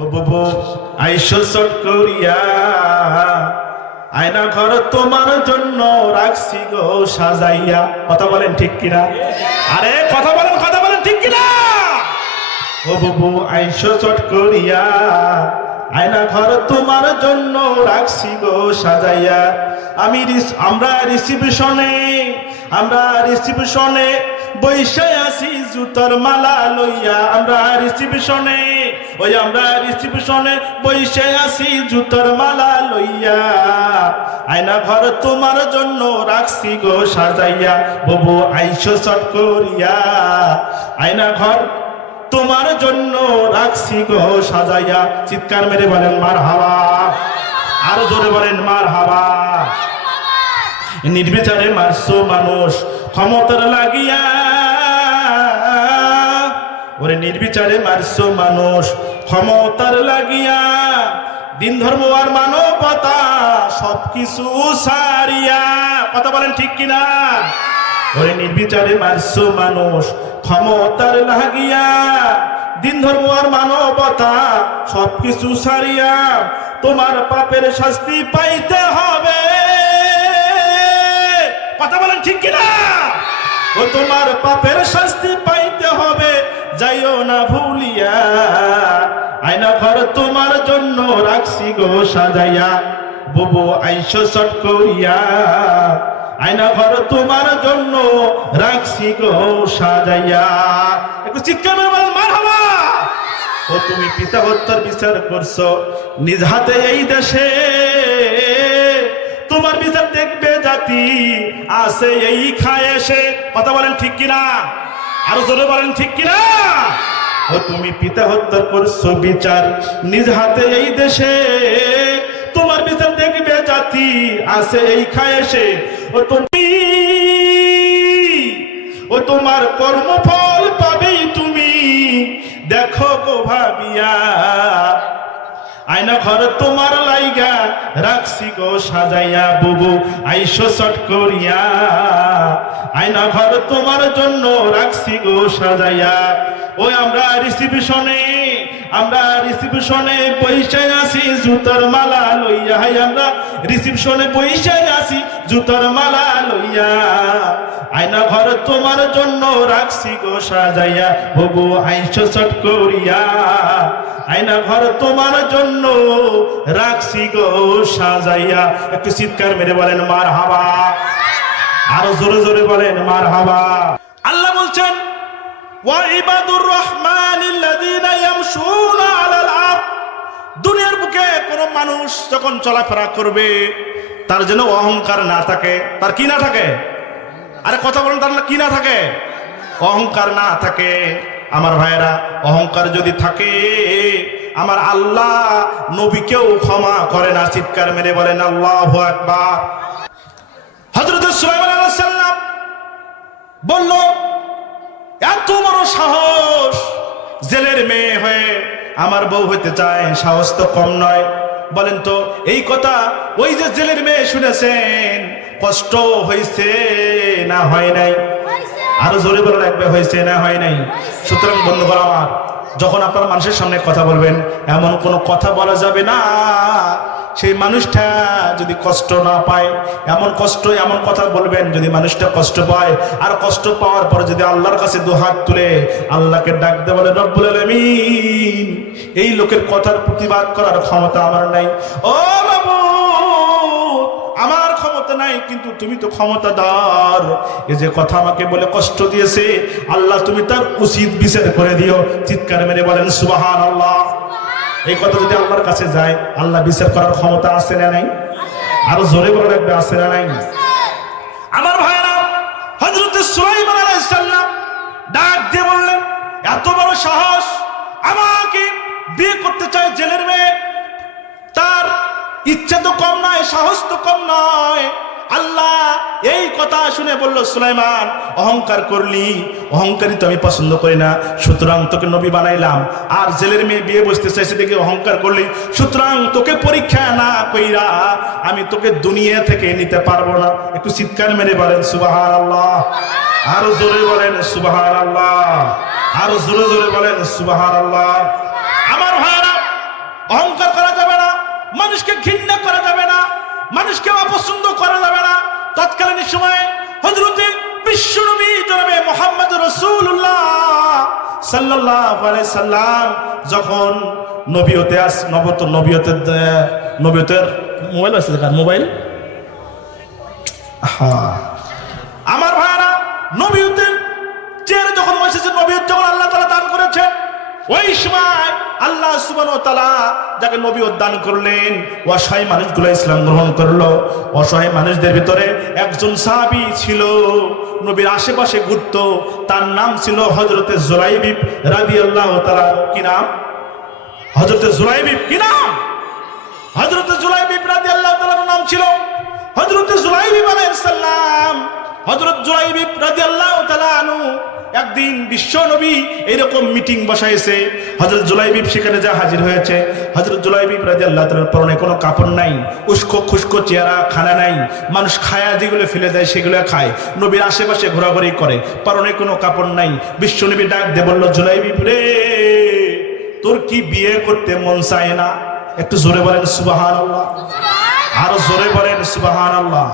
ও বাবু আইসো চট করিয়া, আয়না ঘর তোমার জন্য রাখছি গো সাজাইয়া। কথা বলেন ঠিক কিনা? আরে কথা বলেন ঠিক কিনা? ও বাবু আইসো চট করিয়া, আয়না ঘর তোমার জন্য রাখছি গো সাজাইয়া। আমরা রিসিপশনে বৈশে আছি জুতার মালা লইয়া। আমরা রিসিপশনে বৈশে আছি জুতার মালা লইয়া। আয়না ঘর তোমার জন্য রাখছি গো সাজাইয়া। বাবু আইসো চট করিয়া, আয়না ঘর তোমার জন্য রাখছি গো সাজাইয়া। চিৎকার মেরে বলেন মারহাবা, আরো জোরে বলেন মারহাবা। নির্বিচারে মারছো মানুষ ক্ষমতার লাগিয়া, ওরে নির্বিচারে মারছো মানুষ ক্ষমতার লাগিয়া। দিন ধর্ম আর মানবতা সবকিছু সারিয়া। কথা বলেন ঠিক কিনা? ওরে নির্বিচারে মারছো মানুষ ক্ষমতার লাগিয়া, দিন ধর্ম আর মানবতা সবকিছু সারিয়া। তোমার পাপের শাস্তি পাইতে হবে। কথা বলেন ঠিক কিনা? ও তোমার পাপের শাস্তি পাইতে হবে, যাইও না ভুলিয়া। আয়না ঘর তোমার জন্য রাখছি গো সাজাইয়া। বাবু আইসো চট করিয়া, আয়না ঘর তোমার জন্য রাখছি গো সাজাইয়া। একটু চিৎকার করে বলেন মারহাবা। ও তুমি পিতা হত্যার বিচার করছো নিজ হাতে এই দেশে, তোমার বিচার দেখবে জাতি আছে এই খায় এসে। কথা বলেন ঠিক কিনা? আরো জোরে বলেন ঠিক কিনা? ও তুমি পিতা হত্যা করছো বিচার নিজ হাতে এই দেশে, তোমার বিচার দেখবে জাতি আছে এই খায় এসে। ও তোমার কর্মফল পাবেই তুমি, দেখো গো ভাবিয়া। আয়না ঘর তোমার লাইগা রাখছি গো সাজাইয়া। বুবু আইসো চট করিয়া, আয়না ঘর তোমার জন্য রাখছি গো সাজাইয়া। ওই আমরা রিসিপশনে বৈশে আছি জুতার মালা লইয়া। আমরা রিসিপশনে বৈশে আছি জুতার মালা লইয়া। আয়না ঘর তোমার জন্য রাখছি গো সাজাইয়া। বাবু আইসো চট করিয়া, আয়না ঘর তোমার জন্য রাখছি গো সাজাইয়া। একটু চিৎকার মেরে বলেন মারহাবা, আরো জোরে জোরে বলেন মারহাবা। আল্লাহ বলছেন ওয়া ইবাদুর রহমানিল্লাযীনা ইয়ামশুনা আলাল আরদ। দুনিয়ার বুকে কোন মানুষ যখন চলাফেরা করবে তার যেন অহংকার না থাকে। তার কি না থাকে? আরে কথা বলেন, তার কি না থাকে? অহংকার না থাকে। আমার ভাইয়েরা, অহংকার যদি থাকে আমার আল্লাহ নবীকেও ক্ষমা করে না। চিৎকার মেরে বলেন আল্লাহু আকবার। হযরত সুলাইমান আলাইহিস সালাম বলল, এত বড় সাহস, জেলের মেয়ে হয়ে আমার বউ হইতে চায়, সাহস তো কম নয়। বলেন তো এই কথা ওই যে জেলের মেয়ে শুনেছেন, কষ্ট হয়েছে না হয় নাই? আরো জোরে বলে রাখবে, হয়েছে না হয় নাই? সুতরাং বন্ধুগণ আমার, যখন আপনার মানুষের সামনে কথা বলবেন এমন কোনো কথা বলা যাবে না সেই মানুষটা যদি কষ্ট না পায়। এমন কথা বলবেন যদি মানুষটা কষ্ট পায়। আর কষ্ট পাওয়ার পরে যদি আল্লাহর কাছে দুহাত তুলে আল্লাহকে ডাক দিয়ে বলে রব্বুল আলামিন, এই লোকের কথার প্রতিবাদ করার ক্ষমতা আমার নাই। ও বাবু, আমার ক্ষমতা নাই, কিন্তু তুমি তো ক্ষমতাদার। এই যে কথা আমাকে বলে কষ্ট দিয়েছে, আল্লাহ তুমি তার উচিত বিচার করে দিও। চিৎকার মেরে বলেন সুবহানাল্লাহ। এই কথা যদি আল্লাহর কাছে যায়, আল্লাহ বিচার করার ক্ষমতা আছে না নাই? আরো জোরে বলে রাখবে, আছে না নাই? আমার ভাইরা, হযরত সুলাইমান আলাইহিস সালাম ডাক দিয়ে বললেন, এত বড় সাহস, আমাকে বিয়ে করতে চায় জেলের মেয়ে। তার ইচ্ছা তো কম নয়, সাহস তো কম নয়। আল্লাহ এই কথা শুনে বলল, সুলাইমান অহংকার করলি, অহংকারী তো আমি পছন্দ করি না, সুতরাং তোকে নবী বানাইলাম। আর জেলের মেয়ে বিয়ে বসতে চাইছে দেখে অহংকার করলি, সুতরাং তোকে পরীক্ষা না কইরা আমি তোকে দুনিয়া থেকে নিতে পারবো না। একটু চিৎকার মেরে বলেন সুবহানাল্লাহ, আরো জোরে বলেন সুবহানাল্লাহ, আরো জোরে জোরে বলেন সুবহানাল্লাহ। আমার ভাইরা, মানুষকে অপছন্দ করা যাবে না। তৎকালীন সময়ে হযরতে বিশ্বনবী জনাবে মুহাম্মদ রাসূলুল্লাহ সাল্লাল্লাহু আলাইহি সাল্লাম যখন নবিয়তের মোবাইল আছে, মোবাইল আমার ভাইরা, নবিয়তের চেহারা যখন বসেছে, নবিয়ত যখন আল্লাহ তাআলা দান করেছেন, ওই সময় আল্লাহ সুবহানাহু ওয়া তাআলা যাকে নবিয়ত দান করলেন, অসহায় মানুষগুলো ইসলাম গ্রহণ করলো। অসহায় মানুষদের ভিতরে একজন সাহাবী ছিল, নবীর আশেপাশে ঘুরতো, তার নাম ছিল হযরতে জুলাইবিব রাদিয়াল্লাহু তাআলা। কি নাম? হযরতে জুলাইবিব। কি নাম? হযরতে জুলাইবিব রাদিয়াল্লাহু তাআলার নাম ছিল হযরতে জুলাইবিব আলাইহিস সালাম। হযরত জুলাইবিব রাদিয়াল্লাহু তাআলা আনহু একদিন বিশ্ব নবী এরকম মিটিং বসাইছে, হযরত জুলাইবিব সেখানে যা হাজির হয়েছে। হযরত জুলাইবিব রাদিয়াল্লাহু তাআলার পরনে কোনো কাপড় নাই, উস্কো খুস্কো চেহারা, খানা নাই, মানুষ খায়া যেগুলো ফেলে দেয় সেগুলো খায়, নবীর আশেপাশে ঘোরাঘুরি করে, পরনে কোনো কাপড় নাই। বিশ্ব নবী ডাক দিয়ে বলল, জুলাইবিব রে, তোর কি বিয়ে করতে মন চায় না? একটু জোরে বলেন সুবহানাল্লাহ, আরো জোরে বলেন সুবহানাল্লাহ।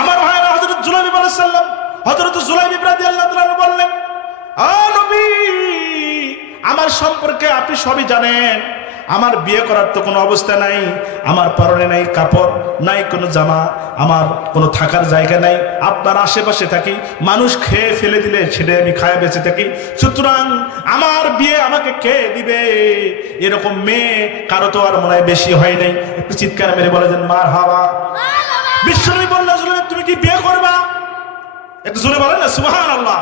আমার ভাইরা, হযরত জুলাইবিব আলাইহিস সালাম, হযরত জুলাইবিব রাদিয়াল্লাহু তাআলা বললেন, ও নবী, আমার সম্পর্কে আপনি সবই জানেন, আমার বিয়ে করার তো কোনো অবস্থা নাই, আমার পরনে নাই কাপড়, নাই কোনো জামা, আমার কোনো থাকার জায়গা নাই, আপনার আশেপাশে থাকি, মানুষ খেয়ে ফেলে দিলে সেটা আমি খায় বেঁচে থাকি, সুতরাং আমার বিয়ে আমাকে কে দিবে? এরকম মেয়ে কারো তো আর মনে হয় বেশি হয় নাই। একটু চিৎকার মেরে বলে দেন মারহাবা। বিশ্বনবী বললেন, জুলাইবিব তুমি কি বিয়ে করবা? একটু জোরে বলেন না সুবহানাল্লাহ।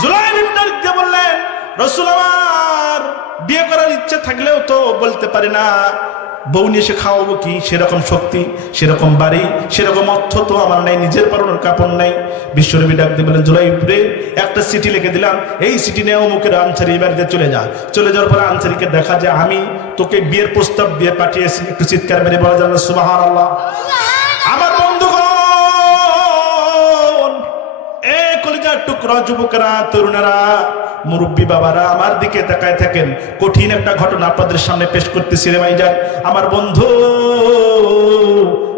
জুলাইবিব ডাকতে বললেন, রাসূল, আমার বিয়ে করার ইচ্ছা থাকলেও তো বলতে পারি না, বউ নিয়ে এসে খাওয়াবো কি? সেরকম শক্তি, সেরকম বাড়ি, সেরকম অর্থ তো আমার নাই, নিজের পরনের কাপড় নাই। বিশ্বনবী ডাকতে বললেন, জুলাইবিব রে, একটা চিঠি লিখে দিলাম, এই চিঠি নিয়ে অমুকের আনসারী বাড়িতে চলে যা। চলে যাওয়ার পরে আনসারীকে দেখা যায় আমি তোকে বিয়ের প্রস্তাব দিয়ে পাঠিয়েছি। একটু চিৎকার মেরে বলা যাবে সুবহানাল্লাহ। আমার বন্ধুগণ, এ কলিজার টুকরা যুবকরা, তরুণেরা, মুরব্বী বাবারা, আমার দিকে তাকায় থাকেন। কঠিন একটা ঘটনা আপনাদের সামনে পেশ করতেছি রে ভাইজান। আমার বন্ধু,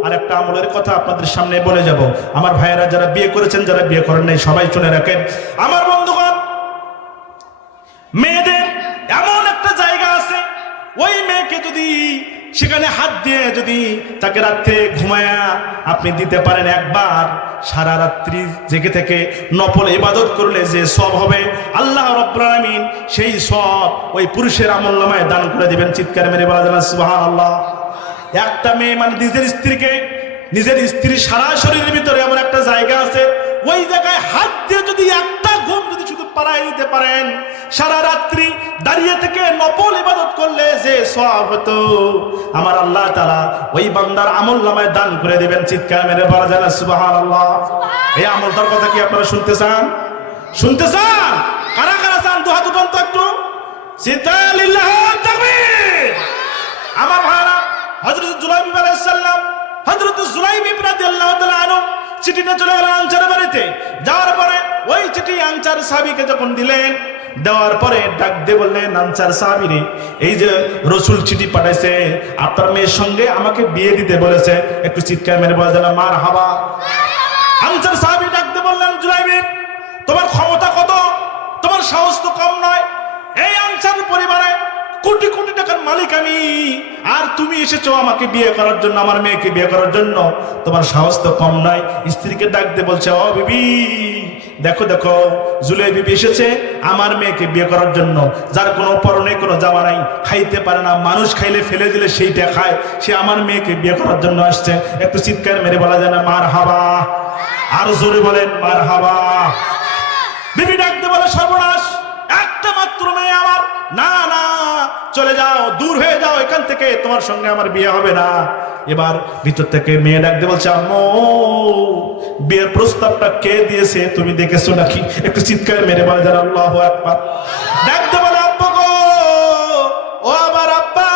আর একটা আমলের কথা আপনাদের সামনে বলে যাব। আমার ভাইয়েরা, যারা বিয়ে করেছেন, যারা বিয়ে করেন নাই, সবাই শুনে রাখেন। আমার বন্ধুগণ, মেয়েদের এমন একটা জায়গা আছে, ওই মেয়েকে যদি সেখানে হাত দিয়ে যদি তাকে রাত্রে ঘুমায়া আপনি দিতে পারেন, একবার সারা রাত্রি জেগে থেকে নফল ইবাদত করলে যে সওয়াব হবে, আল্লাহ রাব্বুল আলামিন সেই সওয়াব ওই পুরুষের আমলনামায় দান করে দিবেন। চিৎকার মেরে বলা যাবে সুবহানাল্লাহ। একটা মেয়ে মানে নিজের স্ত্রীর সারা শরীরের ভিতরে এমন একটা জায়গা আছে, ওই জায়গায় হাত দিয়ে যদি একটা ঘুম যদি শুধু পাড়ায় দিতে পারেন, সারা রাত্রি দাঁড়িয়ে থেকে নফল ইবাদত করলে যে সওয়াব হতো, আমার আল্লাহ তাআলা ওই বান্দার আমলনামায় দান করে দিবেন। চিৎকার মেরে বলা যায় না সুবহানাল্লাহ। এই আমলটার কথা কি আপনারা শুনতে চান? শুনতে চান? কারা কারা চান? দুই হাত উঠান তো একটু। সিতালিল্লাহ তাকবীর। আমার ভাইরা, হযরত জুলাইবিব আলাইহিস সালাম, হযরত জুলাইবিব রাদিয়াল্লাহু তাআলা আনহু চিঠিটা চলে গেল আনসারের বাড়িতে। যাওয়ার পরে ওই চিঠি আনসার সাহাবীকে যখন দিলেন, দেওয়ার পরে ডাক দিয়ে বললেন, আনসার সাহাবী রে, এই যে রাসূল চিঠি পাঠাইছে, আপনার মেয়ের সঙ্গে আমাকে বিয়ে দিতে বলেছে। একটু চিৎকার মেরে বলা যায় মারহাবা। আনসার সাহাবী ডাক দিয়ে বললেন, জুলাইবিব, তোমার ক্ষমতা কত? তোমার সাহস তো কম নয়। এই আনসার পরিবারে কোটি কোটি টাকার মালিক আমি, আর তুমি এসেছো আমাকে বিয়ে করার জন্য, আমার মেয়েকে বিয়ে করার জন্য, তোমার সাহস তো কম নয়। স্ত্রীকে ডাক দিয়ে বলছে, ও বিবি, দেখো দেখো, জুলাইবিব এসেছে আমার মেয়েকে বিয়ে করার জন্য, যার কোনো পরনে কোনো জামা নাই, খাইতে পারে না, মানুষ খাইলে ফেলে দিলে সেইটা খায়, সে আমার মেয়েকে বিয়ে করার জন্য আসছে। একটু চিৎকার মেরে বলা যায় না মারহাবা। আর জোরে বলেন মারহাবা। বিবি ডাক দিয়ে বলে, সর্বনাশ, একটা মাত্র মেয়ে আমার, না না, চলে যাও, দূর হয়ে যাও এখান থেকে, তোমার সঙ্গে আমার বিয়ে হবে না। এবার ভিতর থেকে মেয়ে ডাক দিয়ে বলছে, আম্মু, বিয়ের প্রস্তাবটা কে দিয়েছে তুমি দেখেছো নাকি? একটু চিৎকার মেরে বলে যান আল্লাহু আকবার। ডাক দিয়ে বলে, আব্বা গো, ও আমার আব্বা,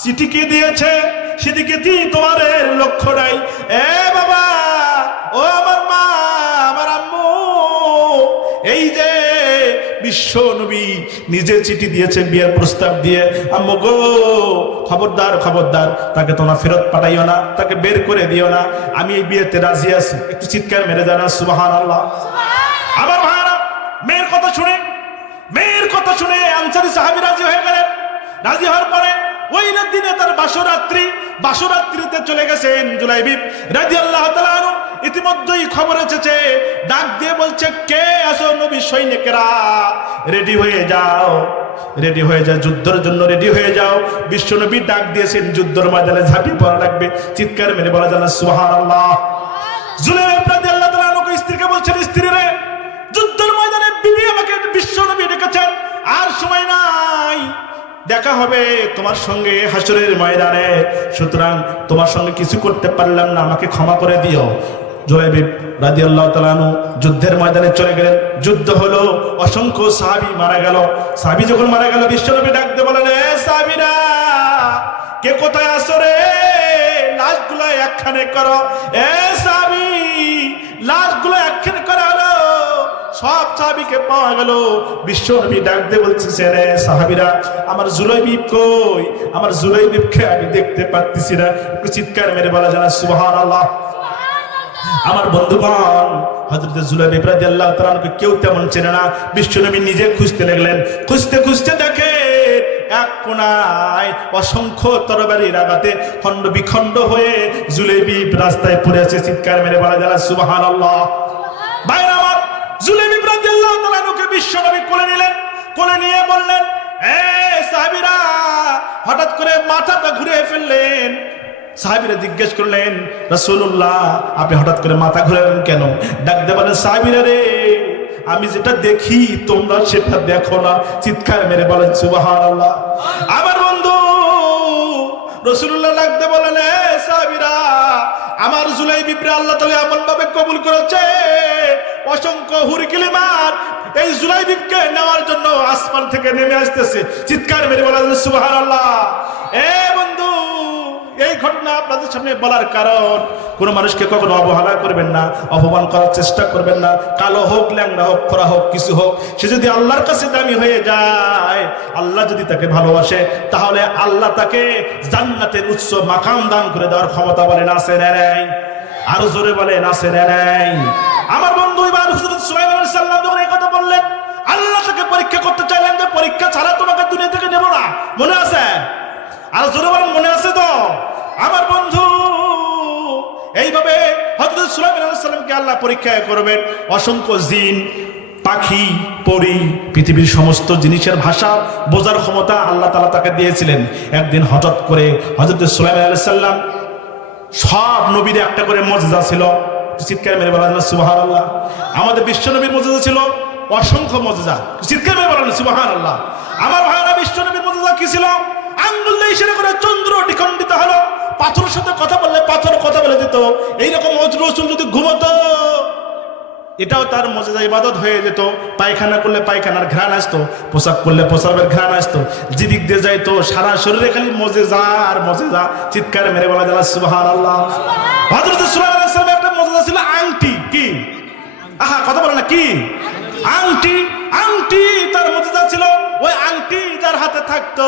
চিঠি কে দিয়েছে সেদিকে তোমার লক্ষ্য নাই। এ বাবা, ও আমার মা, আমার আম্মু, এই যে বিশ্ব নবী নিজে চিঠি দিয়েছে বিয়ের প্রস্তাব দিয়ে, আম্মু গো খবরদার খবরদার, তাকে তোমরা ফেরত পাঠাইও না, তাকে বের করে দিও না, আমি এই বিয়েতে রাজি আছি। একটু চিৎকার মেরে জানা সুবহানাল্লাহ। আবার ভাইরা মেয়ের কথা শুনে আনসারী সাহাবী রাজি হয়ে গেলেন। রাজি হওয়ার পরে ওই দিনে তার বাসরাত্রিতে চলে গেছেন জুলাইবিব রাদিয়াল্লাহু তাআলা আনহু। ইতিমধ্যেই খবর এসেছে, ডাক দিয়ে বলছে, কে আসো নবী সৈনিকেরা, রেডি হয়ে যাও, যুদ্ধের জন্য রেডি হয়ে যাও। বিশ্বনবী ডাক দিয়েছেন, যুদ্ধের ময়দানে ঝাঁপিয়ে পড়া লাগবে। চিৎকার মেরে বলা যায় না সুবহানাল্লাহ। জুলাইবিব রাদিয়াল্লাহু তাআলা আনহু স্ত্রীকে বলছেন, স্ত্রী রে, যুদ্ধের ময়দানে বিবি আমাকে বিশ্বনবী ডেকেছেন, আর সময় নাই, দেখা হবে তোমার সঙ্গে হাসরের ময়দানে, সুতরাং তোমার সঙ্গে কিছু করতে পারলাম না, আমাকে ক্ষমা করে দিও। জুলাইবিব রাদিয়াল্লাহু তাআলা আনহু যুদ্ধের ময়দানে চলে গেলেন। যুদ্ধ হলো, অসংখ্য সাহাবী মারা গেল। সাহাবী যখন মারা গেল, বিশ্বনবী ডাক দিয়ে বলেন, এ সাহাবীরা, কে কোথায় আছো রে, লাশগুলো একখানে করো। এ সাহাবী, লাশগুলো একখানে করা হলো। সব সাহাবীকে পাওয়া গেল। বিশ্বনবী ডাক দিয়ে বলছে, রে সাহাবীরা, আমার জুলাইবিব কই, আমার জুলাইবিবকে আমি দেখতে পাচ্ছি না। একটু চিৎকার মেরে বলা যায় না সুবহানাল্লাহ। আমার বন্ধুগণ, হযরত জুলাইবিব রাদিয়াল্লাহু তাআলা আনহু কেউ তেমন চেনে না। বিশ্বনবী নিজে খুঁজতে লাগলেন। খুঁজতে দেখে এক কোণায় অসংখ্য তরবারির আঘাতে খণ্ড বিখণ্ড হয়ে জুলাইবিব রাস্তায় পড়ে আছে। চিৎকার মেরে বলা যায় না সুবহানাল্লাহ। ভাইরা আমার, জুলাইবিব রাদিয়াল্লাহু তাআলা আনহুকে বিশ্বনবী কোলে নিলেন। কোলে নিয়ে বললেন, এ সাহাবীরা, হঠাৎ করে মাথাটা ঘুরিয়ে ফেললেন। সাহাবীরা জিজ্ঞেস করলেন, রাসূলুল্লাহ, আপনি হঠাৎ করে মাথা ঘুরালেন কেন? ডাক দিয়ে বলেন, সাহাবীরা রে, আমি যেটা দেখি তোমরা সেটা দেখো না। চিৎকার মেরে বলেন সুবহানাল্লাহ। আমার বন্ধু রাসূলুল্লাহ ডাক দিয়ে বলেন, এ সাহাবীরা, আমার জুলাইবিবরে আল্লাহ তাআলা এমন ভাবে কবুল করেছে, অসংখ্য হুর কিলিমাত এই জুলাইবিবকে নেওয়ার জন্য আসমান থেকে নেমে আসতেছে। চিৎকার মেরে বলেন সুবহানাল্লাহ। এ বন্ধু, এই ঘটনা আপনাদের সামনে বলার কারণ, কোন মানুষকে কখনো অবহেলা করবেন না, অপমান করার চেষ্টা করবেন না। কালো হোক, ল্যাংড়া হোক, খোরা হোক, কিছু হোক, সে যদি আল্লাহর কাছে দামি হয়ে যায়, আল্লাহ যদি তাকে ভালোবাসে, তাহলে আল্লাহ তাকে জান্নাতের উচ্চ মাকাম দান করে দেওয়ার ক্ষমতা বলেন আছে না নাই? আরো জোরে বলেন আছে না নাই? আমার বন্ধু, এবার হযরত সুলাইমান আলাইহিস সালাম যখন এই কথা বললেন, আল্লাহ তাকে পরীক্ষা করতে চাইলেন যে পরীক্ষা ছাড়া তোমাকে দুনিয়া থেকে নেব না। মনে আছে? আর জোরে বলেন, মনে আছে তো? আমার বন্ধু, এইভাবে হযরত সুলাইমান আলাইহিস সালামকে আল্লাহ পরীক্ষা করবেন। অসংখ্য জিন, পাখি, পরী, পৃথিবীর সমস্ত জিনিসের ভাষা বোঝার ক্ষমতা আল্লাহ তাআলা তাকে দিয়েছিলেন। একদিন হঠাৎ করে হযরত সুলাইমান আলাইহিস সালাম, সব নবীর একটা করে মুজিজা ছিল। চিৎকার মেরে বলেন সুবহানাল্লাহ। আমাদের বিশ্ব নবীর মুজিজা ছিল অসংখ্য মুজিজা। চিৎকার মেরে বলেন সুবহানাল্লাহ। আমার ভাইরা, বিশ্ব নবীর মুজিজা কি ছিল? আঙ্গুল দিয়ে ইশারা করে চন্দ্র দ্বিখণ্ডিত হলো। পাথরের সাথে কথা বললে পাথর কথা বলে দিত। এইরকম রাসূল যদি ঘুমতো, এটাও তার মুজিজা, ইবাদত হয়ে যেত। পায়খানা করলে পায়খানার ঘ্রাণ আসতো, পোশাক করলে পোশাকের ঘ্রাণ আসতো, যেদিক দিয়ে যাইতো সারা শরীরে খালি মুজিজা আর মুজিজা। চিৎকার মেরে বলা যায় সুবহানাল্লাহ। হযরত সুলাইমান আলাইহিস সালামের একটা মুজিজা ছিল আংটি। কি? আহা, কথা বলে না, কি? আংটি। আংটি তার মুজিজা ছিল। ওই আংটি যার হাতে থাকতো,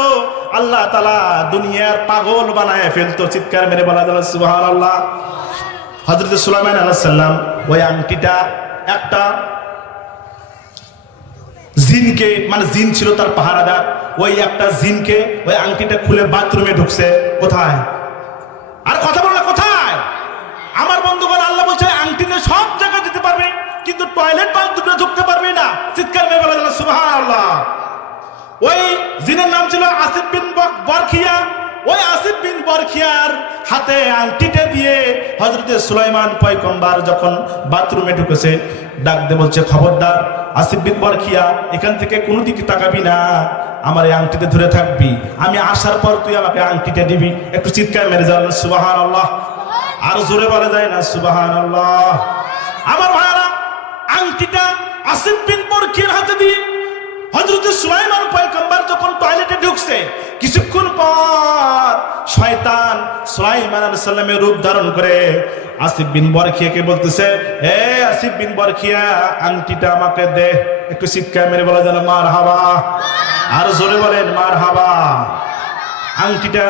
আল্লাহ তাআলা দুনিয়ার পাগল বানায় ফেলতো। চিৎকার মেরে বলা যায় সুবহানাল্লাহ। হযরত সুলাইমান আলাইহিস সালাম ওই আংটিটা একটা জিনকে, মানে জিন ছিল তার পাহারাদার, ওই একটা জিনকে ওই আংটিটা খুলে বাথরুমে ঢুকছে। কোথায়? আর কথা বলো না, কোথায়? আমার বন্ধুগণ, আল্লাহ বলছে আংটি নিয়ে সব জায়গায় যেতে পারবে, কিন্তু টয়লেট বাথরুমে ঢুকতে পারবে না। চিৎকার মেরে বলা যায় সুবহানাল্লাহ। ওই জিনের নাম ছিল আসিফ বিন বরখিয়া। ওই আসিফ বিন বরখিয়ার হাতে আংটিটা দিয়ে হযরত সুলাইমান পয়গম্বর যখন বাথরুমে ঢুকেছে, ডাক দিয়ে বলছে, খবরদার আসিফ বিন বরখিয়া, এখান থেকে কোনো দিকে তাকাবি না, আমার এই আংটিতে ধরে থাকবি, আমি আসার পর তুই আমাকে আংটিটা দিবি। একটু চিৎকার মেরে যাও সুবহানাল্লাহ। আর জোরে বলা যায় না সুবহানাল্লাহ। আমার ভাইরা, আংটিটা আসিফ বিন বরখিয়ার হাতে দিয়ে হযরত সুলাইমান পয়গম্বর যখন টয়লেটে ঢুকছে, কিছুক্ষণ পর শয়তান সুলাইমান আলাইহিস সালামের রূপ ধারণ করে আসিফ বিন বরখিয়াকে বলতেছে, এ আসিফ বিন বরখিয়া, আংটিটা আমাকে দে। একটু চিৎকার মেরে বলা যেন মারহাবা, আর জোরে বলেন মারহাবা। আংটিটা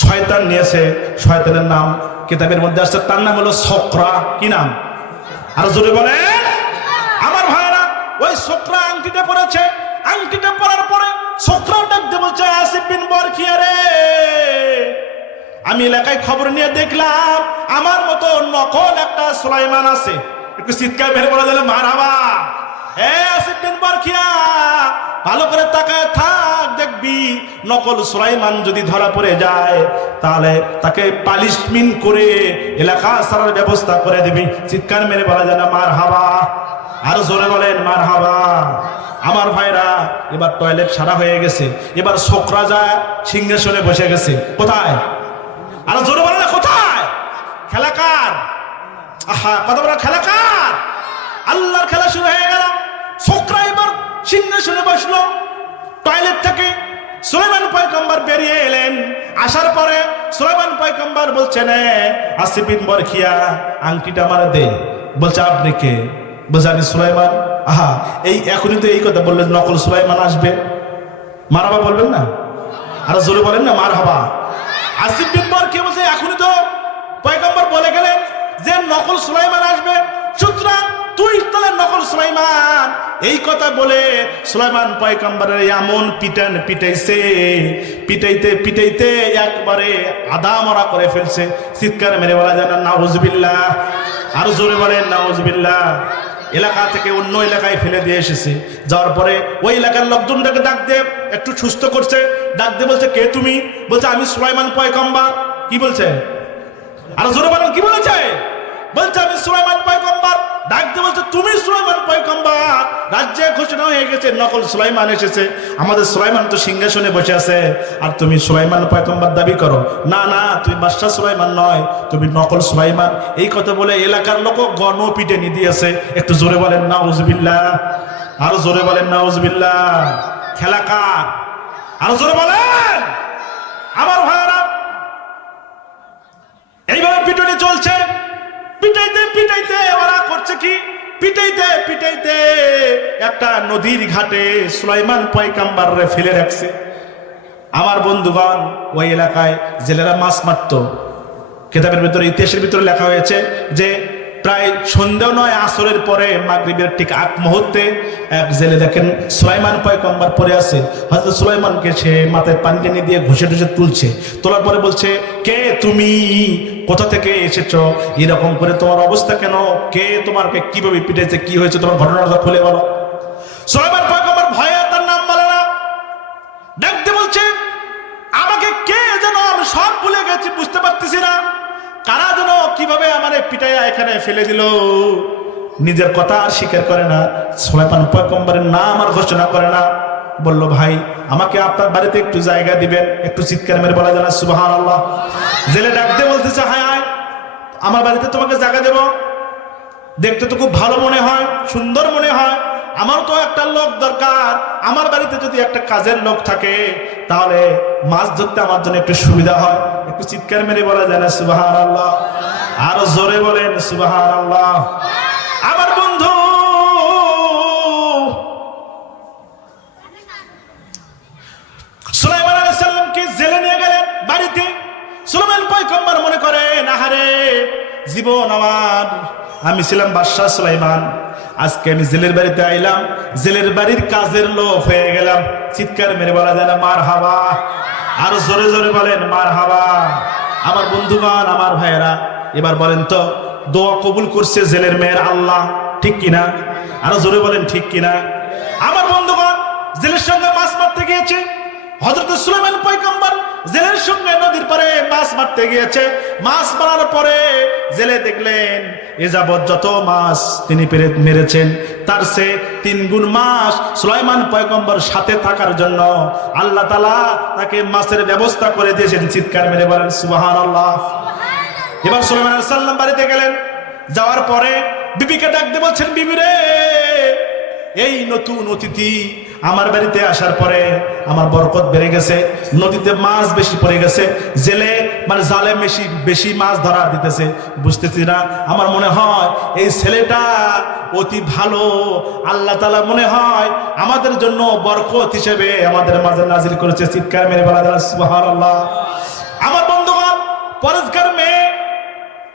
শয়তান নিয়েছে, শয়তানের নাম কিতাবের মধ্যে আসছে, তার নাম হলো সকরা। কি নাম? আর জোরে বলেন। আমার ভাইরা, ওই সকরা আংটিটা পরেছে। আংটিটা পরার পরে সকরা ডাকতে বলছে, আসিফ বিন বরখিয়া রে, আমি এলাকায় খবর নিয়ে দেখলাম আমার মতো নকল একটা সুলাইমান আছে। একটু চিৎকার মেরে বলা যাবে মারহাবা। এ আসিফ বিন বরখিয়া, ভালো করে তাকায় থাক, দেখবি নকল সুলাইমান যদি ধরা পড়ে যায় তাহলে তাকে পানিশমেন্ট করে এলাকা ছাড়ার ব্যবস্থা করে দিবি। চিৎকার মেরে বলা যায় না মারহাবা, আর জোরে বলেন মারহাবা। আমার ভাইরা, এবার টয়লেট সারা হয়ে গেছে, এবার ছোকরা যা সিংহাসনে বসে গেছে। কোথায়? আর জোরে বলে না কোথায়? খেলা কার? আহা, কথা বলা খেলা কার? আল্লাহর খেলা শুরু হয়ে গেল। ছোকরা এবার সিংহাসনে বসলো। টয়লেট থেকে সুলাইমান পয়গম্বর বেরিয়ে এলেন। আসার পরে সুলাইমান পয়গম্বর বলছেন, আসিফ বিন বরখিয়া, আংটিটা আমার দে। বলছে, আপনি কে? বলছে, আমি সুলাইমান। আহা, এই এখনই তো এই কথা বললেন, নকল সুলাইমান আসবে। মারহাবা বলবেন না? আর জোরে বলেন না মারহাবা। আসিফ বিন বরখিয়া বলছে, এখনই তো পয়গম্বর বলে গেলেন যে নকল সুলাইমান আসবে, সুতরাং তুই তাহলে নকল সুলাইমান। এই কথা বলে সুলাইমান পয়গম্বরের এমন পিটান পিটাইছে, পিটাইতে পিটাইতে একবারে আধা মরা করে ফেলছে। চিৎকার মেরে বলা যায় না নাউজুবিল্লাহ, আর জোরে বলেন নাউজুবিল্লাহ। এলাকা থেকে অন্য এলাকায় ফেলে দিয়ে এসেছে। যাওয়ার পরে ওই এলাকার লোকজনটাকে ডাক দিয়ে একটু সুস্থ করছে। ডাক দিয়ে বলছে, কে তুমি? বলছে, আমি সুলাইমান পয়গম্বর। কি বলছে? আর জোরে বলেন কি বলেছে? বলছে, আমি সুলাইমান পয়গম্বর। ডাক দিয়ে বলছে, তুমি সুলাইমান পয়গম্বর? রাজ্যে ঘোষণা হয়ে গেছে নকল সুলাইমান এসেছে। আমাদের সুলাইমান তো সিংহাসনে বসে আছে, আর তুমি সুলাইমান পয়গম্বর দাবি করো? না না, তুমি বাদশা সুলাইমান নয়, তুমি নকল সুলাইমান। এই কথা বলে এলাকার লোক গণপিটে নিয়ে দিয়েছে। একটু জোরে বলেন নাউজুবিল্লাহ, আর জোরে বলেন নাউজুবিল্লাহ। খেলা কার? আর জোরে বলেন। আমার ভাইরা, এইভাবে পিটুনি চলছে। পিটাইতে পিটাইতে ওরা করছে কি? পিটাইতে পিটাইতে একটা নদীর ঘাটে সুলাইমান পয়গম্বররে ফেলে রাখছে। আমার বন্ধুগণ, ওই এলাকায় জেলেরা মাছ মারত। কিতাবের ভিতরে, ইতিহাসের ভিতরে লেখা হয়েছে যে প্রায় সন্ধ্যা নয়, আসরের পরে মাগরিবের ঠিক আগ মুহূর্তে এক জেলে দেখেন সুলাইমান পয়গম্বর পড়ে আছে। হযরত সুলাইমানকে সে মাথায় পানি টেনে দিয়ে ঘষে ঘষে তুলছে। তোলার পরে বলছে, কে তুমি? কোথা থেকে এসেছো? এরকম করে তোমার অবস্থা কেন? কে তোমাকে কিভাবে পিটাইছে? কি হয়েছে? তোমার ঘটনাটা খুলে বলো। সুলাইমান পয়গম্বর ভয়ে তার নাম বলে না। ডাকতে বলছে, আমাকে কে যেন, আমি সব ভুলে গেছি, বুঝতে পারতেছি না কারা যেন কিভাবে আমার পিটাইয়া এখানে ফেলে দিল। নিজের কথা আর স্বীকার করে না, সুলাইমান পয়গম্বরের নাম আর ঘোষণা করে না। বলল, ভাই আমাকে আপনার বাড়িতে একটু জায়গা দিবেন? একটু চিৎকার মেরে বলা যায় না সুবহানাল্লাহ। জেলে ডাকতে বলতেছে, হায় হায়, আমার বাড়িতে তোমাকে জায়গা দেব? দেখতে তো খুব ভালো মনে হয়, সুন্দর মনে হয়। আমার তো একটা লোক দরকার। আমার বাড়িতে যদি একটা কাজের লোক থাকে তাহলে মাছ ধরতে আমার জন্য একটু সুবিধা হয়। একটু চিৎকার মেরে বলা যায় না সুবহানাল্লাহ, আরো জোরে বলেন সুবহানাল্লাহ। আমার বন্ধু, সুলাইমান আলাইহিস সালামকে জেলে নিয়ে গেলেন বাড়িতে। সুলাইমান পয়গম্বর মনে করেন, আহারে জীবন আমার, আমি ছিলাম বাদশা সুলাইমান, আজকে আমি জেলের বাড়িতে আইলাম, জেলের বাড়ির কাজের লোক হয়ে গেলাম। চিৎকার মেরে বলা যায় না মারহাবা, আর জোরে জোরে বলেন মারহাবা। আমার বন্ধুগণ, আমার ভাইয়েরা, এবার বলেন তো, দোয়া কবুল করছে জেলের মেয়ের আল্লাহ, ঠিক কিনা? আর জোরে বলেন ঠিক কিনা? আমার বন্ধুগণ, জেলের সঙ্গে মাছ মারতে গিয়েছে হযরত সুলাইমান পয়গম্বর। জেলের সঙ্গে নদীর পারে মাছ মারতে গিয়েছে। মাছ মারার পরে জেলে দেখলেন এ যাবৎ যত মাছ তিনি মেরেছেন তার সে 3 গুণ মাছ সুলাইমান পয়গম্বর সাথে থাকার জন্য আল্লাহ তাআলা তাকে মাছের ব্যবস্থা করে দিয়েছেন। চিৎকার মেরে বলেন সুবহানাল্লাহ। এবার সুলাইমান আলাইহিস সালাম বাড়িতে গেলেন। যাওয়ার পরে বিবিকে ডাক দিয়ে বলছেন, বিবি রে, এই নতুন অতিথি আমার বাড়িতে আসার পরে আমার বরকত বেড়ে গেছে, নদীতে মাছ বেশি পড়ে গেছে, জেলে মানে জালে বেশি মাছ ধরা দিতেছে, বুঝতেছি না। আমার মনে হয় এই ছেলেটা অতি ভালো, আল্লাহ তাআলা মনে হয় আমাদের জন্য বরকত হিসেবে আমাদের মাঝে নাজিল করেছে। চিৎকার মেরে বলা যায় সুবহানাল্লাহ। আমার বন্ধুগণ, পরেজগার মেয়ে,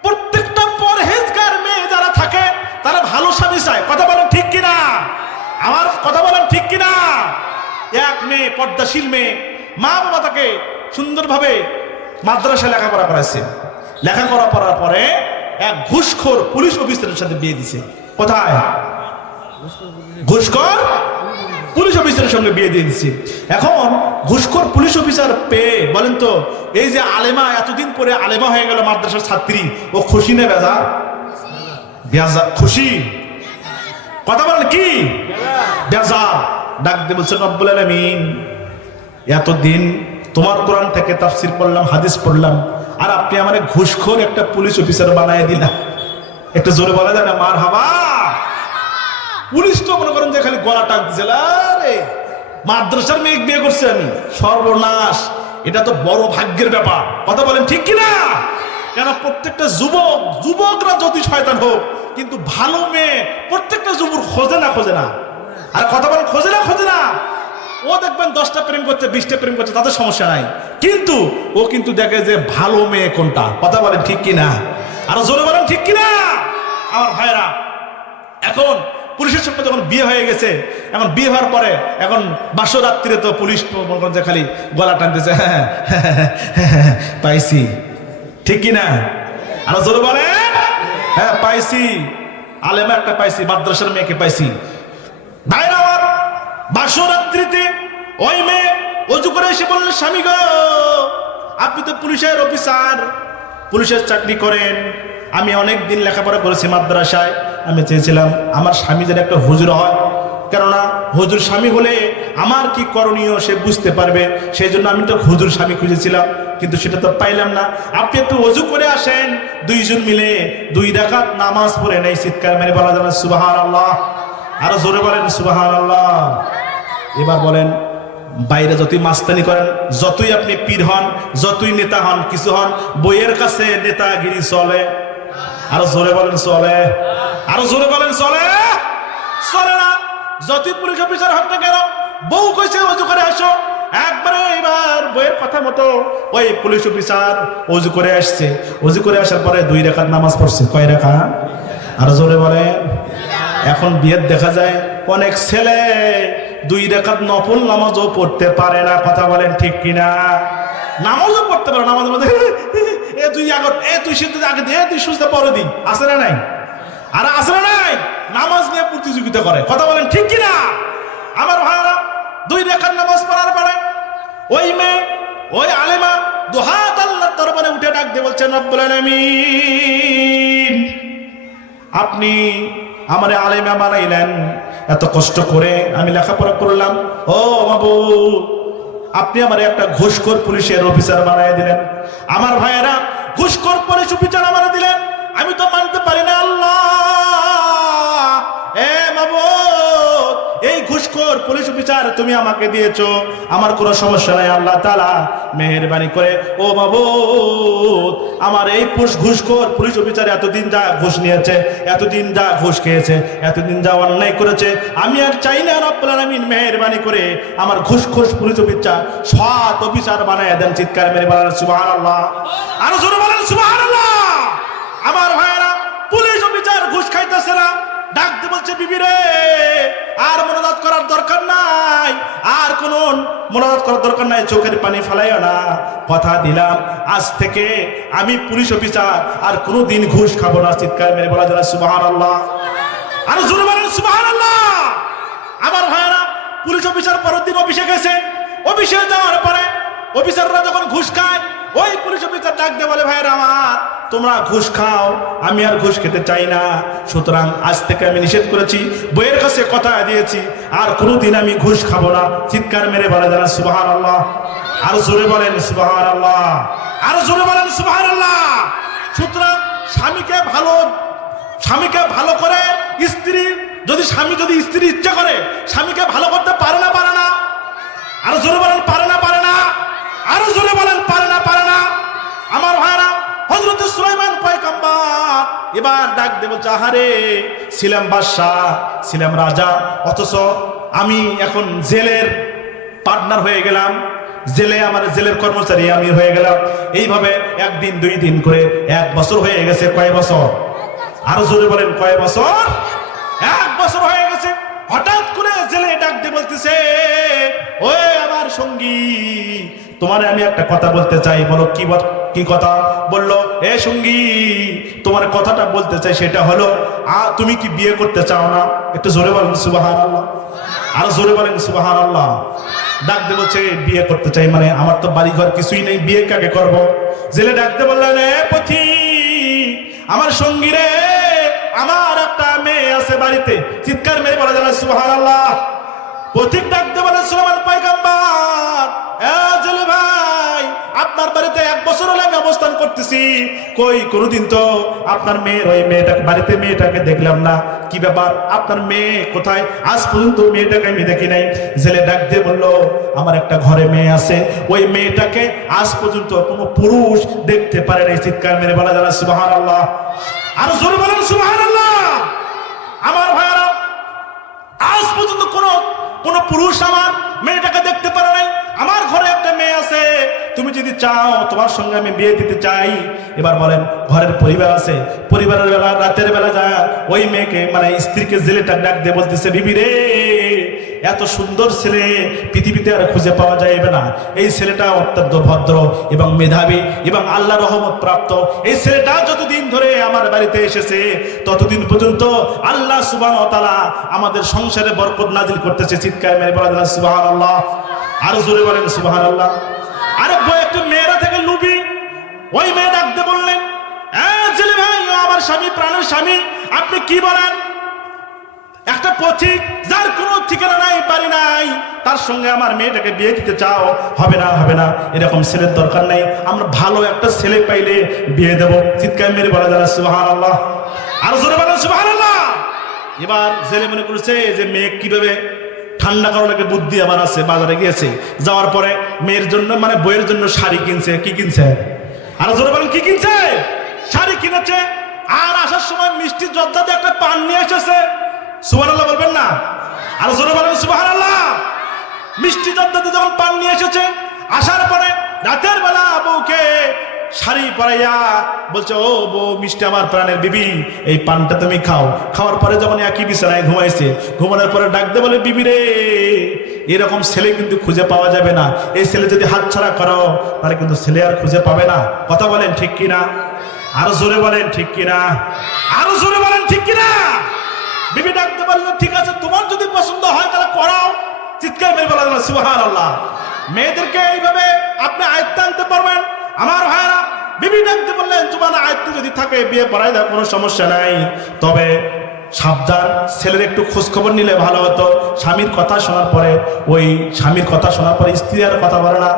প্রত্যেকটা পরহেজগার মেয়ে যারা থাকে তারা ভালো স্বামী চায়। কথা বলেন ঠিক কিনা? আমার কথা বলেন ঠিক কিনা? এক মেয়ে পর্দাশীল মেয়ে, মা বাবা তাকে সুন্দরভাবে মাদ্রাসায় লেখাপড়া করাইছে। লেখাপড়া করার পরে এক ঘুষখোর পুলিশ অফিসারের সাথে বিয়ে দিছে। কোথায়? ঘুষখোর পুলিশ অফিসারের সঙ্গে বিয়ে দিয়ে দিচ্ছে। এখন ঘুষখোর পুলিশ অফিসার পেয়ে বলেন তো, এই যে আলেমা এতদিন পরে আলেমা হয়ে গেল, মাদ্রাসার ছাত্রী, ও খুশি না বেজার? বেজার খুশি। কথা বলেন কি? বেজার। ডাক দিয়ে বলছেন, রব্বুল আলামিন, এতদিন তোমার কোরআন থেকে তাফসীর পড়লাম, হাদিস পড়লাম, আর আপনি আমারে ঘুষখোর একটা পুলিশ অফিসার বানায় দিলাম। একটু জোরে বলা যায় না মারহাবা? পুলিশ তো মনে করেন যে খালি গলা টানতেছে, আরে মাদ্রাসার মেয়ে বিয়ে করছে আমি, সর্বনাশ। এটা তো বড় ভাগ্যের ব্যাপার। কথা বলেন ঠিক কিনা? কেন প্রত্যেকটা যুবকরা যদি শয়তান হোক, কিন্তু ভালো মেয়ে প্রত্যেকটা যুবক খোঁজে না। আর কথা বলেন খোঁজে না। ও দেখবেন 10টা প্রেম করছে, 20টা প্রেম করছে, তাদের সমস্যা নাই, কিন্তু ও কিন্তু দেখে যে ভালো মেয়ে কোনটা। কথা বলেন ঠিক কিনা? আর জোরে বলেন ঠিক কিনা? আমার ভাইরা, এখন পুলিশের সঙ্গে যখন বিয়ে হয়ে গেছে, এখন বিয়ে হওয়ার পরে এখন বাসরাত্রিরে তো পুলিশ যে খালি গলা টানতেছে, পাইছি। ঠিক কিনা? আর জোরে বলেন, হ্যাঁ পাইছি, আলেমা একটা পাইছি, মাদ্রাসার মেয়েকে পাইছি। ভাইরা আমার, বাসরাত্রিতে ওই মেয়ে অজু করে এসে বললেন, স্বামী গো, আপনি তো পুলিশের অফিসার, পুলিশের চাকরি করেন, আমি অনেক দিন লেখাপড়া করেছি মাদ্রাসায়, আমি চেয়েছিলাম আমার স্বামী যেন একটা হুজুর হয়, কেননা হুজুর স্বামী হলে আমার কি করণীয় সে বুঝতে পারবে, সেই জন্য আমি তো হুজুর স্বামী খুঁজেছিলাম, কিন্তু সেটা তো পাইলাম না। আপনি একটু অজু করে আসেন, দুইজন মিলে 2 রাকাত নামাজ পড়ে নেই। চিৎকার মেরে বলা যাবে সুবহানাল্লাহ। আরো জোরে বলেন সুবহানাল্লাহ। এবার বলেন, বাইরে যতই মাস্তানি করেন, যতই আপনি পীর হন, যতই নেতা হন, কিছু হন, বইয়ের কাছে নেতাগিরি চলে। আরো জোরে বলেন চলে। আরো জোরে বলেন চলে। চলে না। যতই পুলিশ অফিসার হন না কেন, বউ কইছে অজু করে আসো, একবারে এবার বইয়ের কথা মতো ওই পুলিশ অফিসার অজু করে আসছে। অজু করে আসার পরে 2 রাকাত নামাজ পড়ছে। কয় রাকাত? আরো জোরে বলেন। এখন বিয়ের দেখা যায় অনেক ছেলে 2 রাকাত নফল নামাজও পড়তে পারে না। কথা বলেন ঠিক কিনা? নামাজও পড়তে পারে, নামাজের মধ্যে তুই সিদ্ধ আগে দে, তুই সুস্থ পরে দি, আসে না নাই? আর আসে না নাই? নামাজ নিয়ে প্রতিযোগিতা করে। কথা বলেন ঠিক কিনা? আমার ভাইরা, 2 রাকাত নামাজ পড়ার পরে ওই মেয়ে, ওই আলেমা দুহাত আল্লাহর দরবারে উঠে ডাক দিয়ে বলছেন, রব্বুল আলামিন, আপনি আমারে আলেমা বানাইলেন, এত কষ্ট করে আমি লেখাপড়া করলাম, ও মাবুদ, আপনি আমারে একটা ঘুষখোর পুলিশের অফিসার বানাই দিলেন। আমার ভাইয়েরা, ঘুষখোর পুলিশ অফিসার আমারে দিলেন, আমি তো মানতে পারি না আল্লাহ। এ মাবুদ, এই ঘুষখোর পুলিশ অফিসার তুমি আমাকে দিয়েছো, আমার কোনো সমস্যা নাই, আল্লাহ তাআলা মেহেরবানি করে ও মাবুদ, আমার এই ঘুষখোর পুলিশ অফিসার এতদিন যা ঘুষ নিয়েছে, এতদিন যা ঘুষ খেয়েছে, এতদিন যা অন্যায় করেছে, আমি আর চাই না, রব্বুল আলামিন মেহেরবানি করে আমার ঘুষখোর পুলিশ অফিসার সৎ অফিসার বানায় দেন। চিৎকার মেরে বলেন সুবহানাল্লাহ। আর জোরে বলেন সুবহানাল্লাহ। আমার ভাইয়েরা, পুলিশ অফিসার ঘুষ খাইতেছে না, ডাক দিয়ে বলছে, বিবি রে, আর মোনাজাত করার দরকার নাই, আর কোন মোনাজাত করার দরকার নাই, চোখের পানি ফেলাইও না, কথা দিলাম আজ থেকে আমি পুলিশ অফিসার আর কোনোদিন ঘুষ খাবো না। চিৎকার মেরে বলা যায় সুবহানাল্লাহ। আর জোরে বলেন সুবহানাল্লাহ। আমার ভাইয়েরা, পুলিশ অফিসার পরের দিন অফিসে গেছে। অফিসে যাওয়ার পরে অফিসাররা যখন ঘুষ খায়, ওই পুলিশ অফিসার ডাক দিয়ে বলে, ভাইয়েরা আমার, তোমরা ঘুষ খাও, আমি আর ঘুষ খেতে চাই না, সুতরাং আজ থেকে আমি নিষেধ করেছি, বইয়ের কাছে কথা দিয়েছি, আর কোনোদিন আমি ঘুষ খাবো না। চিৎকার মেরে বলা যায় সুবহানাল্লাহ। আর জোরে বলেন সুবহানাল্লাহ। আর জোরে বলেন সুবহানাল্লাহ। সুতরাং স্বামীকে ভালো করে স্ত্রী যদি স্বামী যদি স্ত্রী ইচ্ছা করে স্বামীকে ভালো করতে পারে না পারে না? আরো জোরে বলেন পারে না পারে না? আরো জোরে বলেন পারে না পারে না? আমার ভাইরা, হযরত সুলাইমান পয়গম্বর এবার ডাক দেব, আহারে ছিলাম বাদশা, ছিলাম রাজা, অথচ আমি এখন জেলের পার্টনার হয়ে গেলাম, জেলে আমার জেলের কর্মচারী আমি হয়ে গেলাম। এইভাবে একদিন 2 দিন করে 1 বছর হয়ে গেছে। কয় বছর? আরো জোরে বলেন কয় বছর? 1 বছর হয়ে গেছে। হঠাৎ করে জেলে ডাক দিয়ে বলতেছে, ওই আমার সঙ্গী, তোমারে আমি একটা কথা বলতে চাই। বলো কি কথা? বললো, এ সঙ্গী, তোমার কথাটা বলতে চাই, সেটা হলো তুমি কি বিয়ে করতে চাও না? একটু জোরে বলেন সুবহানাল্লাহ। আরো জোরে বলেন সুবহানাল্লাহ। ডাক দিয়ে বলছে, বিয়ে করতে চাই মানে আমার তো বাড়ি ঘর কিছুই নেই, বিয়ে কাকে করব? জেলে ডাক দিয়ে বললেন, এ পথিক, আমার সঙ্গী রে, আমার একটা মেয়ে আছে বাড়িতে। চিৎকার মেরে বলা যায় সুবহানাল্লাহ। পথিক ডাক দিয়ে বলেন, সুলাইমান পয়গম্বর, এ জেলে ভাই, আপনার বাড়িতে 1 বছর হলো আমি অবস্থান করতেছি, কই কোনোদিন তো আপনার মেয়ের ওই মেয়েটাকে দেখলাম না, কি ব্যাপার, আপনার মেয়ে কোথায়? আজ পর্যন্ত মেয়েটাকে আমি দেখি নাই। জেলে ডাক দিয়ে বললো, আমার একটা ঘরে মেয়ে আছে, ওই মেয়েটাকে আজ পর্যন্ত কোনো পুরুষ দেখতে পারে নাই। চিৎকার মেরে বলা যায় সুবহানাল্লাহ। আরো জোরে বলেন সুবহানাল্লাহ। আমার ভাইরা, আজ পর্যন্ত কোন পুরুষ আমার মেয়েটাকে দেখতে পারে নাই। আমার ঘরে একটা মেয়ে আছে, তুমি যদি চাও তোমার সঙ্গে আমি বিয়ে দিতে চাই। এবার বলেন, ঘরের পরিবার আছে, পরিবারের বেলা রাতের বেলা যায় ওই মেয়েকে মানে স্ত্রীকে জেলেটা ডাক দিয়ে বলতেছে, বিবি রে, এত সুন্দর ছেলে পৃথিবীতে আর খুঁজে পাওয়া যাবে না। এই ছেলেটা অত্যন্ত ভদ্র এবং মেধাবী এবং আল্লাহ রহমত প্রাপ্ত। এই ছেলেটা যতদিন ধরে আমার বাড়িতে এসেছে ততদিন পর্যন্ত আল্লাহ সুবহানাহু ওয়া তাআলা আমাদের সংসারে বরকত নাজিল করতেছে। চিৎকার মেরে বলা যায় সুবহানাল্লাহ। আরো জোরে বলেন সুবহানাল্লাহ। আরে একটা মেয়েরা থেকে লুবি, ওই মেয়ে ডাকতে বললেন, জেলে ভাই, আমার স্বামী, প্রাণের স্বামী, আপনি কি বলেন? একটা পথিক যার কোনো ঠিকানা নাই, বাড়ি নাই, তার সঙ্গে আমার মেয়েটাকে বিয়ে দিতে চাও? হবে না, হবে না, এরকম ছেলের দরকার নাই, আমরা ভালো একটা ছেলে পাইলে বিয়ে দেবো। চিৎকার মেরে বলা যায় সুবহানাল্লাহ। আরো জোরে বলেন সুবহানাল্লাহ। এবার জেলে মনে করছে যে মেয়ে কিভাবে ঠান্ডা করার একটা বুদ্ধি আমার আছে। বাজারে গিয়েছে, যাওয়ার পরে মেয়ের জন্য মানে বইয়ের জন্য শাড়ি কিনছে। কি কিনছে? আরো জোরে বলেন কি কিনছে? শাড়ি কিনেছে। আর আসার সময় মিষ্টি জর্দা দিয়ে একটা পান নিয়ে এসেছে। সুবহানাল্লাহ বলবেন না? আরো জোরে বলেন সুবহানাল্লাহ। মিষ্টি জর্দা দিয়ে যখন পান নিয়ে এসেছে, আসার পরে রাতের বেলা বউকে শাড়ি পরাইয়া বলছে, ও বউ, মিষ্টি আমার প্রাণের বিবি, এই পানটা তুমি খাও। খাওয়ার পরে যখন একই বিছানায় ঘুমাইছে, ঘুমানোর পরে ডাক দিয়ে বলে, বিবি রে, এরকম ছেলে কিন্তু খুঁজে পাওয়া যাবে না। এই ছেলে যদি হাতছাড়া করো তাহলে কিন্তু ছেলে আর খুঁজে পাবে না। কথা বলেন ঠিক কিনা? আরো জোরে বলেন ঠিক কিনা? আরো জোরে বলেন ঠিক কিনা? বিবি ডাকতে বলল, ঠিক আছে, তোমার যদি পছন্দ হয় তাহলে করাও। চিৎকার মেরে বলা যায় সুবহানাল্লাহ। মেয়েদেরকে এইভাবে আপনি আয়ত্তে আনতে পারবেন। আমার ভাইরা, বিবি ডাকতে বললেন, তোমার আয়ত্তে যদি থাকে বিয়ে পড়াই দাও, কোনো সমস্যা নাই, তবে সাবধান, ছেলের একটু খোঁজ খবর নিলে ভালো হতো। স্বামীর কথা শোনার পরে স্ত্রী আর কথা বলে না।